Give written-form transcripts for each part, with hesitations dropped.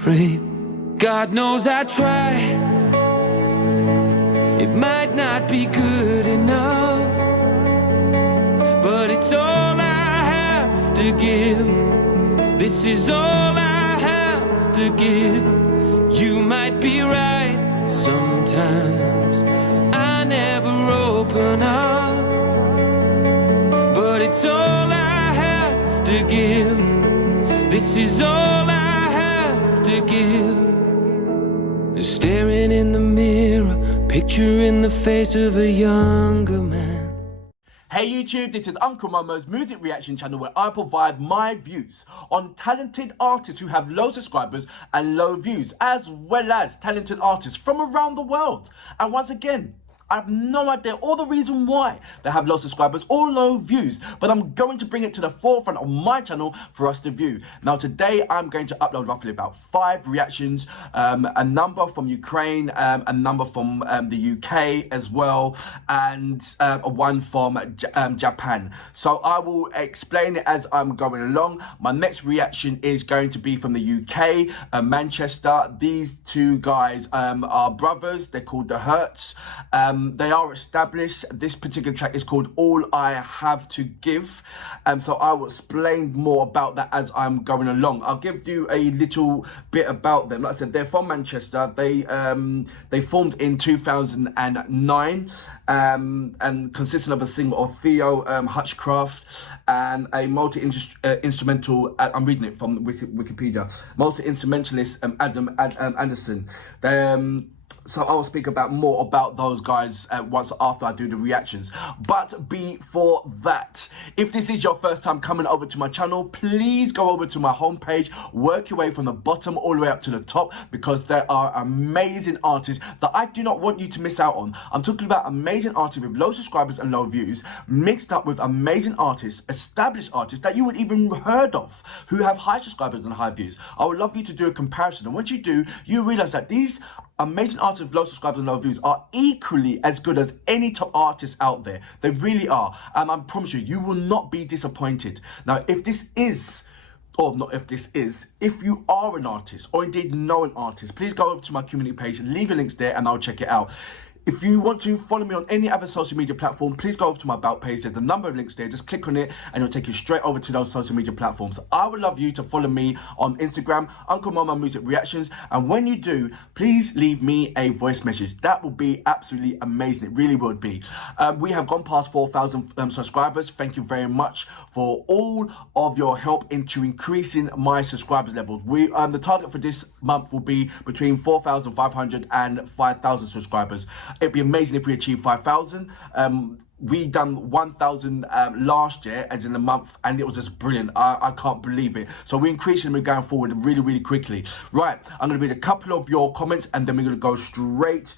Afraid. God knows I try. It might not be good enough, but it's all I have to give. This is all I have to give. You might be right sometimes. I never open up, but it's all I have to give. This is all I have to give. They're staring in the mirror, picture in the face of a younger man. Hey YouTube, this is Uncle Momo's music reaction channel where I provide my views on talented artists who have low subscribers and low views, as well as talented artists from around the world. And once again, I have no idea or the reason why they have low subscribers or low views, but I'm going to bring it to the forefront of my channel for us to view. Now today I'm going to upload roughly about 5 reactions, a number from Ukraine, a number from the UK as well, and one from Japan. So I will explain it as I'm going along. My next reaction is going to be from the UK, Manchester. These two guys are brothers. They're called The Hurts. They are established. This particular track is called All I Have to Give. So I will explain more about that as I'm going along. I'll give you a little bit about them. Like I said, they're from Manchester. They formed in 2009 and consisting of a singer of Theo, Hutchcraft, and a multi-instrumental, I'm reading it from Wikipedia, multi-instrumentalist Adam Anderson. So I will speak about more about those guys once after I do the reactions. But before that, if this is your first time coming over to my channel, please go over to my homepage, work your way from the bottom all the way up to the top, because there are amazing artists that I do not want you to miss out on. I'm talking about amazing artists with low subscribers and low views, mixed up with amazing artists, established artists that you would even heard of, who have high subscribers and high views. I would love you to do a comparison, and once you do, you realize that these amazing artists with low subscribers and low views are equally as good as any top artists out there. They really are. And I promise you, you will not be disappointed. Now, if this is, or not if this is, if you are an artist or indeed know an artist, please go over to my community page, leave your links there and I'll check it out. If you want to follow me on any other social media platform, please go over to my About page. There's a number of links there. Just click on it and it'll take you straight over to those social media platforms. I would love you to follow me on Instagram, Uncle Momo Music Reactions. And when you do, please leave me a voice message. That will be absolutely amazing. It really would be. We have gone past 4,000 subscribers. Thank you very much for all of your help into increasing my subscribers levels. The target for this month will be between 4,500 and 5,000 subscribers. It'd be amazing if we achieve 5,000. We done 1,000 last year, as in a month, and it was just brilliant. I can't believe it. So we're increasing, we're going forward really, really quickly. Right, I'm going to read a couple of your comments, and then we're going to go straight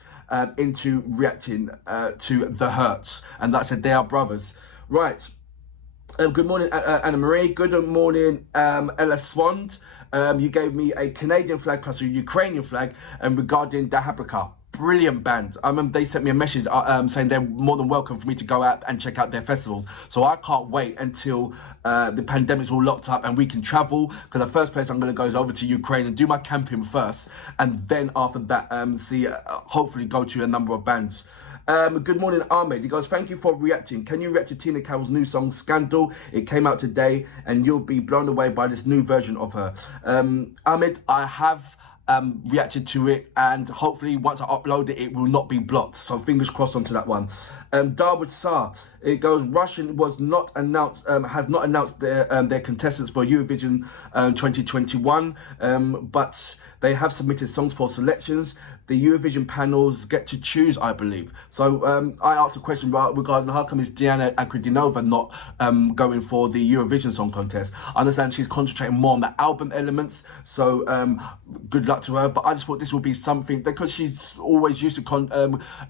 into reacting to The Hurts. And that's it, they are brothers. Right. Good morning, Anna Marie. Good morning, Ella Swand. You gave me a Canadian flag plus a Ukrainian flag regarding Dahabrika. Brilliant band. I remember they sent me a message saying they're more than welcome for me to go out and check out their festivals. So I can't wait until the pandemic's all locked up and we can travel, because the first place I'm going to go is over to Ukraine and do my camping first, and then after that hopefully go to a number of bands. Good morning, Ahmed. He goes, thank you for reacting. Can you react to Tina Carroll's new song, Scandal? It came out today and you'll be blown away by this new version of her. Ahmed, I have reacted to it, and hopefully once I upload it, it will not be blocked. So fingers crossed onto that one. Darwood Saar, it goes, Russian was not announced, has not announced their contestants for Eurovision 2021, but they have submitted songs for selections. The Eurovision panels get to choose, I believe. So I asked a question regarding how come is Diana Ankudinova not going for the Eurovision Song Contest. I understand she's concentrating more on the album elements, so good luck to her. But I just thought this would be something, because she's always used to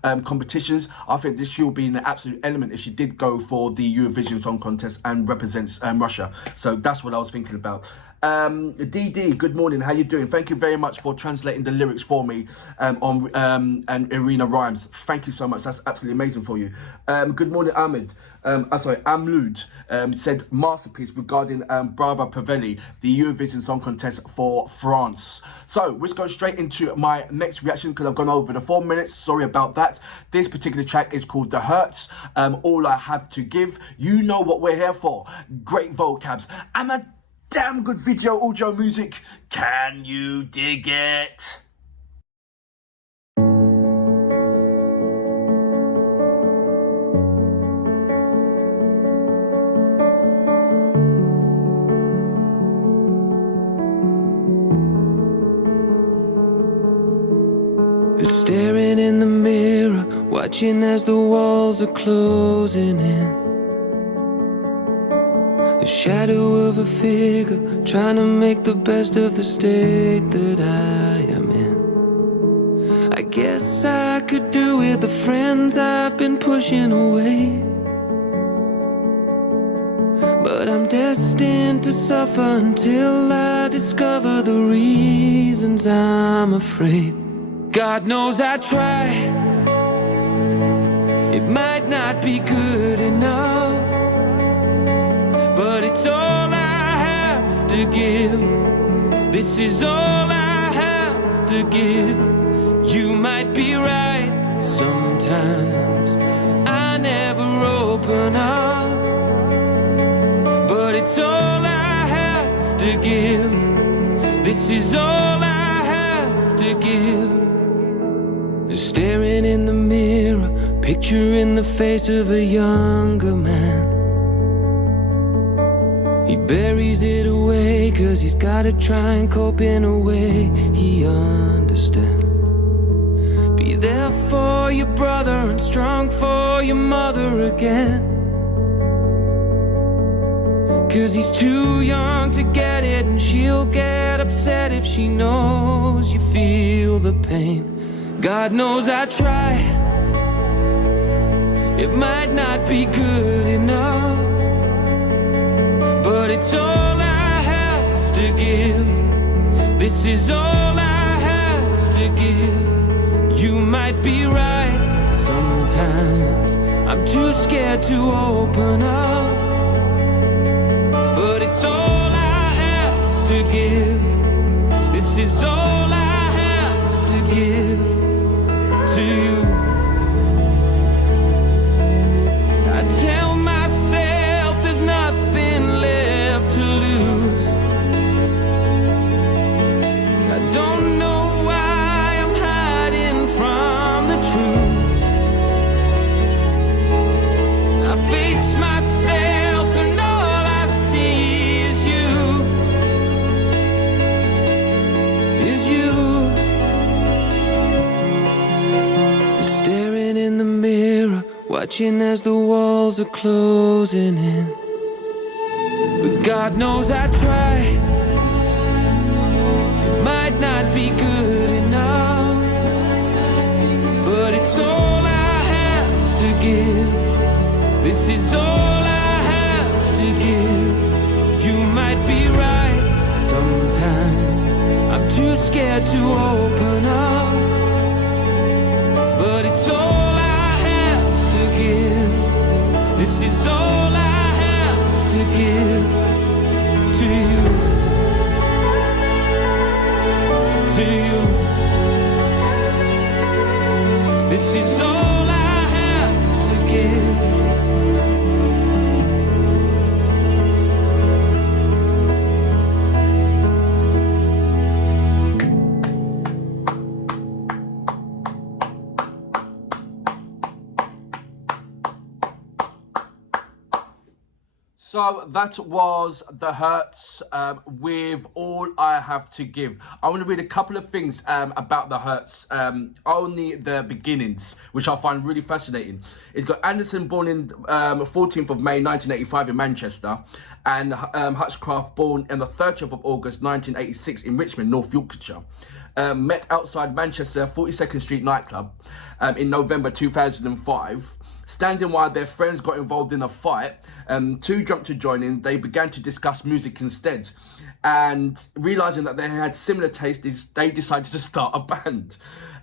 competitions. I think this will be an absolute element if she did go for the Eurovision Song Contest and represents Russia. So that's what I was thinking about. DD, good morning. How you doing? Thank you very much for translating the lyrics for me on and Arena Rhymes. Thank you so much. That's absolutely amazing for you. Good morning, Ahmed. Amlud said masterpiece regarding Brava Pavelli, the Eurovision Song Contest for France. So let's go straight into my next reaction because I've gone over the 4 minutes. Sorry about that. This particular track is called The Hurts. All I Have to Give. You know what we're here for. Great vocabs and a damn good video audio music. Can you dig it? Staring in the mirror, watching as the walls are closing in. The shadow of a figure, trying to make the best of the state that I am in. I guess I could do with the friends I've been pushing away, but I'm destined to suffer until I discover the reasons I'm afraid. God knows I try, it might not be good enough, but it's all I have to give. This is all I have to give. You might be right sometimes, I never open up, but it's all I have to give. This is all I have to give. Staring in the mirror, picturing the face of a younger man. He buries it away, cause he's gotta try and cope in a way he understands. Be there for your brother and strong for your mother again, cause he's too young to get it, and she'll get upset if she knows you feel the pain. God knows I try, it might not be good enough, but it's all I have to give. This is all I have to give. You might be right sometimes, I'm too scared to open up, but it's all I have to give. This is all I have to give to you. I tell myself there's nothing left to lose. I don't know why I'm hiding from the truth. I face myself and all I see is you. Is you. Staring in the mirror, watching as the walls are closing in. But God knows I try, it might not be good enough, but it's all I have to give. This is all I have to give. You might be right sometimes, I'm too scared to open up, but it's all I have to give. This is all I have to give to you. To you. This is all I have to give. So that was The Hurts with All I Have to Give. I want to read a couple of things about The Hurts, only the beginnings, which I find really fascinating. It's got Anderson born in 14th of May 1985 in Manchester, and Hutchcraft born on the 30th of August 1986 in Richmond, North Yorkshire. Met outside Manchester 42nd Street nightclub in November 2005. Standing while their friends got involved in a fight, too drunk to join in, they began to discuss music instead. and realizing that they had similar tastes, they decided to start a band.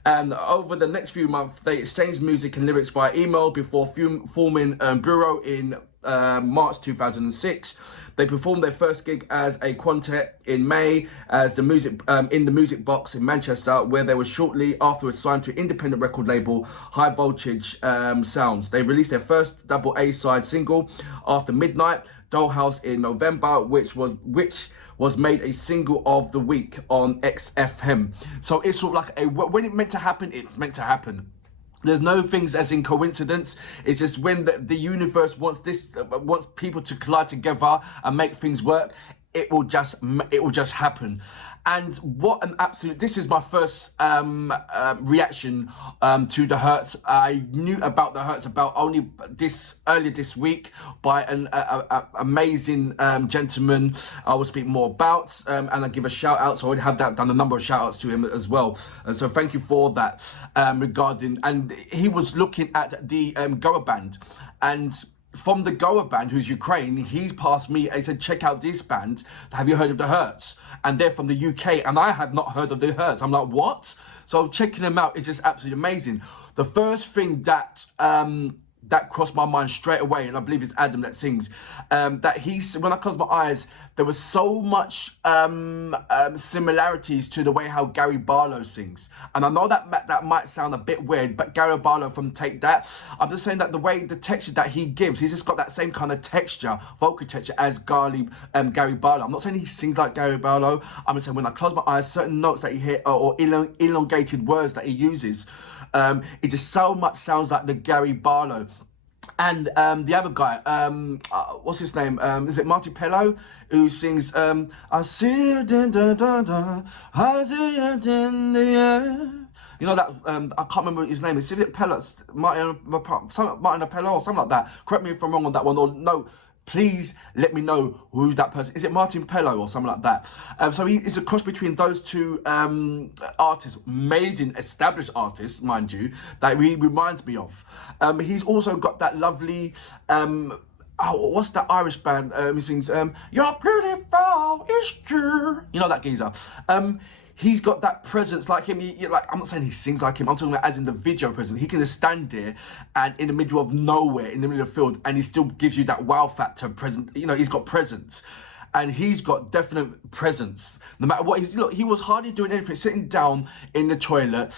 And over the next few months, they exchanged music and lyrics via email before forming Bureau in March 2006. They performed their first gig as a quintet in May as the music in the Music Box in Manchester, where they were shortly afterwards signed to independent record label High Voltage Sounds. They released their first double A-side single, After Midnight, Dollhouse, in November, which was made a single of the week on XFM. So it's sort of like when it meant to happen, it's meant to happen. There's no things as in coincidence. It's just when the universe wants people to collide together and make things work, it will just happen. And what an absolute, this is my first reaction to The Hurts. I knew about The Hurts only earlier this week by an amazing gentleman I will speak more about, and I give a shout out. So I already have done a number of shout outs to him as well. And so thank you for that and he was looking at the Goa band, and from the Goa band, who's Ukraine, he's passed me, he said, check out this band. Have you heard of The Hurts? And they're from the UK, and I have not heard of The Hurts. I'm like, what? So checking them out is just absolutely amazing. The first thing that crossed my mind straight away, and I believe it's Adam that sings, that when I closed my eyes, there was so much similarities to the way how Gary Barlow sings. And I know that might sound a bit weird, but Gary Barlow from Take That, I'm just saying that the texture that he gives, he's just got that same kind of vocal texture as Gary Barlow. I'm not saying he sings like Gary Barlow. I'm just saying when I close my eyes, certain notes that you hear or elongated words that he uses, it just so much sounds like the Gary Barlow. And the other guy, what's his name? Is it Marty Pello, who sings I see it in the I see it in the air. You know that, I can't remember his name. Is it Pello, Martin Pello or something like that? Correct me if I'm wrong on that one, or no. Please let me know who that person is. It Martin Pello or something like that? So he is a cross between those two artists, amazing established artists, mind you, that he reminds me of. He's also got that lovely, what's that Irish band? He sings, You're beautiful, it's true. You know that geezer. He's got that presence like him. I'm not saying he sings like him. I'm talking about as in the video presence. He can just stand there and in the middle of nowhere, in the middle of the field, and he still gives you that wow factor present. You know, he's got presence. And he's got definite presence. No matter what, he was hardly doing anything, sitting down in the toilet,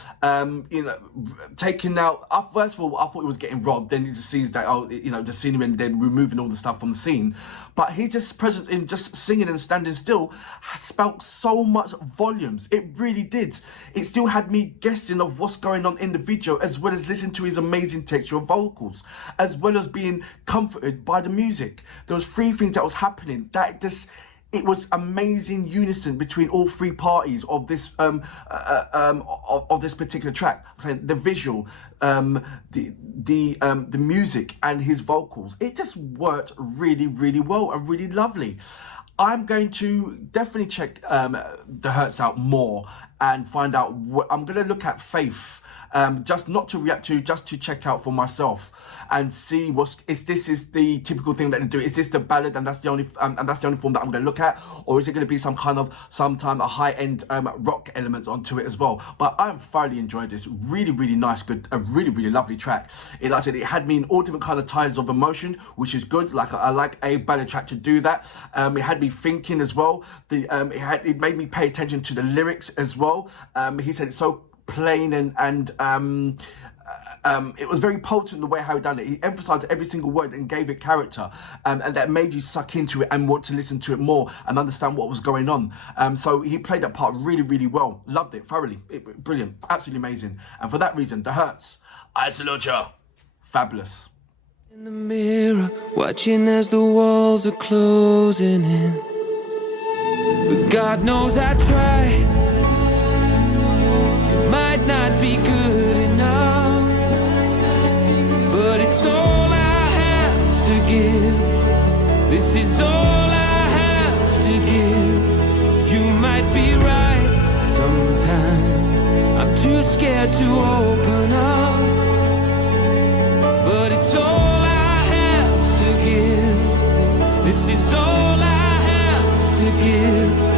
taking out. First of all, I thought he was getting robbed. Then he just sees that, the scenery, and then removing all the stuff from the scene. But he just present in just singing and standing still spoke so much volumes. It really did. It still had me guessing of what's going on in the video, as well as listening to his amazing textural vocals, as well as being comforted by the music. There was three things that was happening that it was amazing unison between all three parties of this of this particular track. I'm saying the visual, the music, and his vocals. It just worked really, really well and really lovely. I'm going to definitely check The Hurts out more and find out I'm going to look at Faith, just not to react to, just to check out for myself and see is the typical thing that they do. Is this the ballad and that's the only form that I'm going to look at, or is it going to be sometime a high-end rock element onto it as well? But I thoroughly enjoyed this. Really, really nice, good, a really, really lovely track. Like I said, it had me in all different kind of tides of emotion, which is good. Like I like a ballad track to do that. It had me thinking as well. It made me pay attention to the lyrics as well. He said it's so plain and it was very potent the way how he done it. He emphasized every single word and gave it character, and that made you suck into it and want to listen to it more and understand what was going on. So he played that part really, really well. Loved it thoroughly. Brilliant, absolutely amazing. And for that reason, The Hurts, I salute you. Fabulous. In the mirror, watching as the walls are closing in, but God knows I try. Might not be good enough, but it's all I have to give. This is all I have to give. You might be right sometimes. I'm too scared to open up, but it's all I have to give. This is all I have to give.